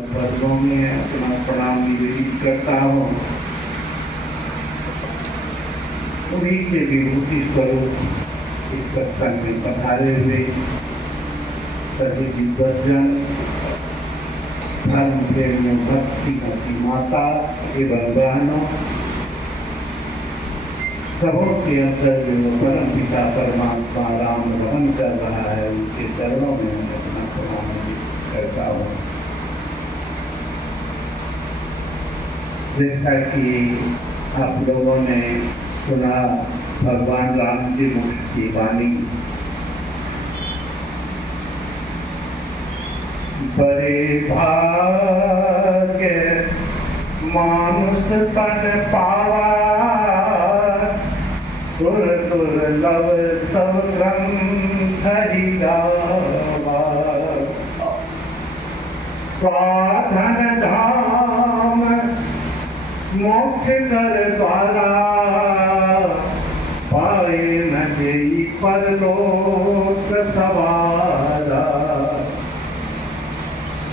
वर्गों में अपना प्रणाम निवेदित करता हूँ। उन्हीं के विभूति स्वरूप इस सत्संग में पधारे हुए सभी दिग्गजन, धर्म प्रेमियों, भक्ति की माता एवं बहनों, सबों के अंदर जो परम पिता परमात्मा राम वहन कर रहा है, उनके चरणों में मैं अपना प्रणाम करता हूँ। जैसा कि आप लोगों ने सुना भगवान राम के मुख की वाणी, बड़े भाग्य मानुष तन पावा, सुर दुर्लभ सब ग्रंथ हरि गावा, साधन धाम मोक्ष कर द्वारा, पाए न देई परलोक सवारा,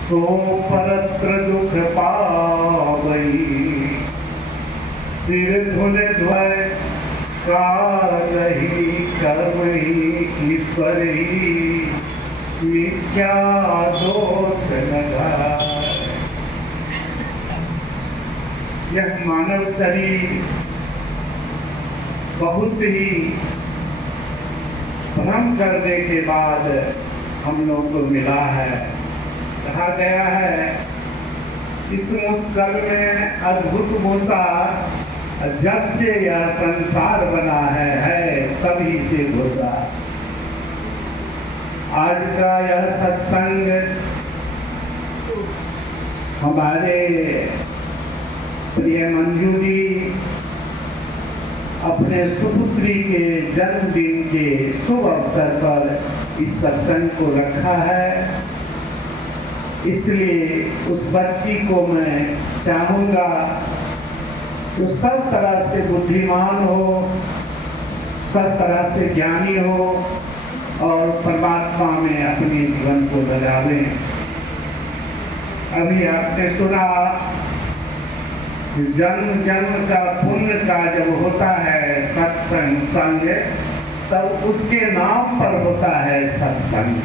तो परत्र दुख पावई, सिर धुल ध्वय कालहि कर्महि ईश्वरी, मिथ्या दोष लगाए। यह मानव शरीर बहुत ही भ्रम करने के बाद हम लोग को मिला है। कहा गया है इस मुस्तल में अद्भुत मूसा, जब से यह संसार बना है तभी से घुसा। आज का यह सत्संग हमारे प्रिय मंजू जी अपने सुपुत्री के जन्मदिन के शुभ अवसर पर इस सत्संग को रखा है, इसलिए उस बच्ची को मैं चाहूँगा जो सब तरह से बुद्धिमान हो, सब तरह से ज्ञानी हो और परमात्मा में अपने जीवन को लगावे। अभी आपने सुना जन्म जन्म का पुण्य का जब होता है सत्संग संग, तब उसके नाम पर होता है सत्संग।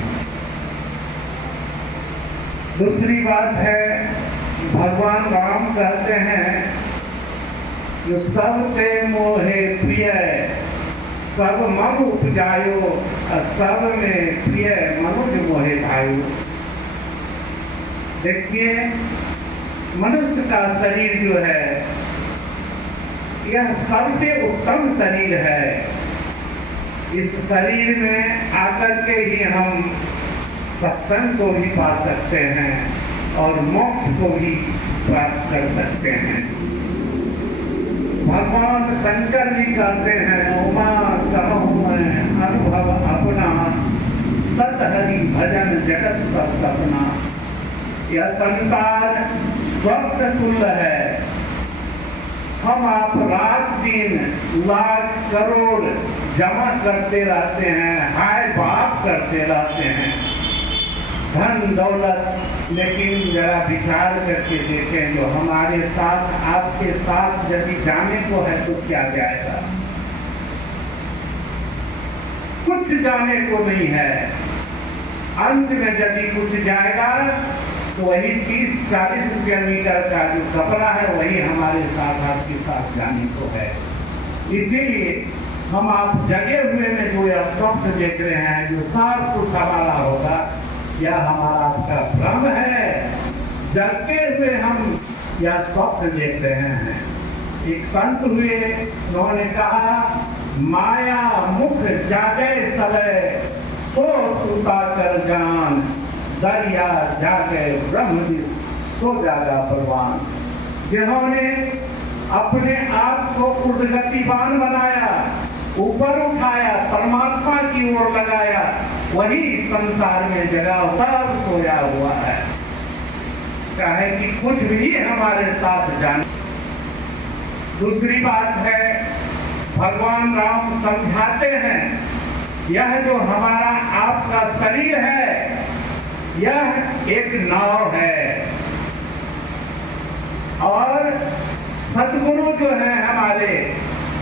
दूसरी बात है, भगवान राम कहते हैं जो सबसे मोहे प्रिय सब मनु उपजायो, सब में प्रिय मनुज मोहे भायो। देखिए, मनुष्य का शरीर जो है यह सबसे उत्तम शरीर है। इस शरीर में आकर के ही हम सत्संग को भी पा सकते हैं और मोक्ष को भी प्राप्त कर सकते हैं। भगवान शंकर जी कहते हैं, उमा कहूँ मैं अनुभव अपना, सत हरि भजन जगत सब सपना। यह संसार स्वप्न तुल्य है। हम आप रात दिन लाख करोड़ जमा करते रहते हैं, हाय बाप करते रहते हैं, धन दौलत। लेकिन जरा विचार करके देखें, जो हमारे साथ आपके साथ यदि जाने को है तो क्या जाएगा? कुछ जाने को नहीं है। अंत में यदि कुछ जाएगा तो वही 30-40 रुपया मीटर का जो कपड़ा है वही हमारे साथ आपके साथ जाने को है। इसीलिए हम आप जगे हुए में जो यह स्वप्न देख रहे हैं, जो सब कुछ हमारा होगा, यह हमारा आपका भ्रम है। जगते हुए हम यह स्वप्न देख रहे हैं। एक संत हुए, उन्होंने कहा, माया मुख जागे सबे, सो सूता कर जान, दरिया जागे ब्रह्म सो जागा परवान। जिन्होंने अपने आप को उर्धगतिवान बनाया, ऊपर उठाया, परमात्मा की ओर लगाया, वही संसार में जगा सब सोया हुआ है। चाहे कि कुछ भी हमारे साथ जाने। दूसरी बात है, भगवान राम समझाते हैं, यह जो हमारा आपका शरीर है, यह एक नाव है। सद्गुरु जो है हमारे,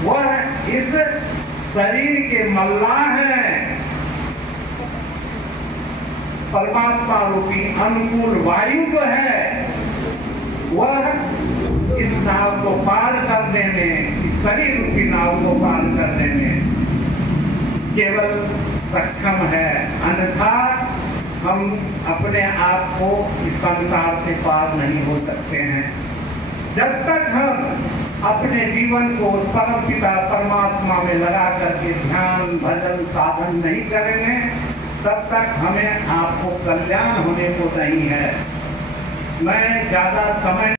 वह इस शरीर के मल्लाह हैं। परमात्मा रूपी अनुकूल वायु जो है वह इस नाव को पार करने में, इस शरीर रूपी नाव को पार करने में केवल सक्षम है, अन्यथा हम अपने आप को इस संसार से पार नहीं हो सकते हैं। जब तक हम अपने जीवन को परम पिता परमात्मा में लगा करके ध्यान भजन साधन नहीं करेंगे, तब तक हमें आपको कल्याण होने को नहीं है। मैं ज्यादा समय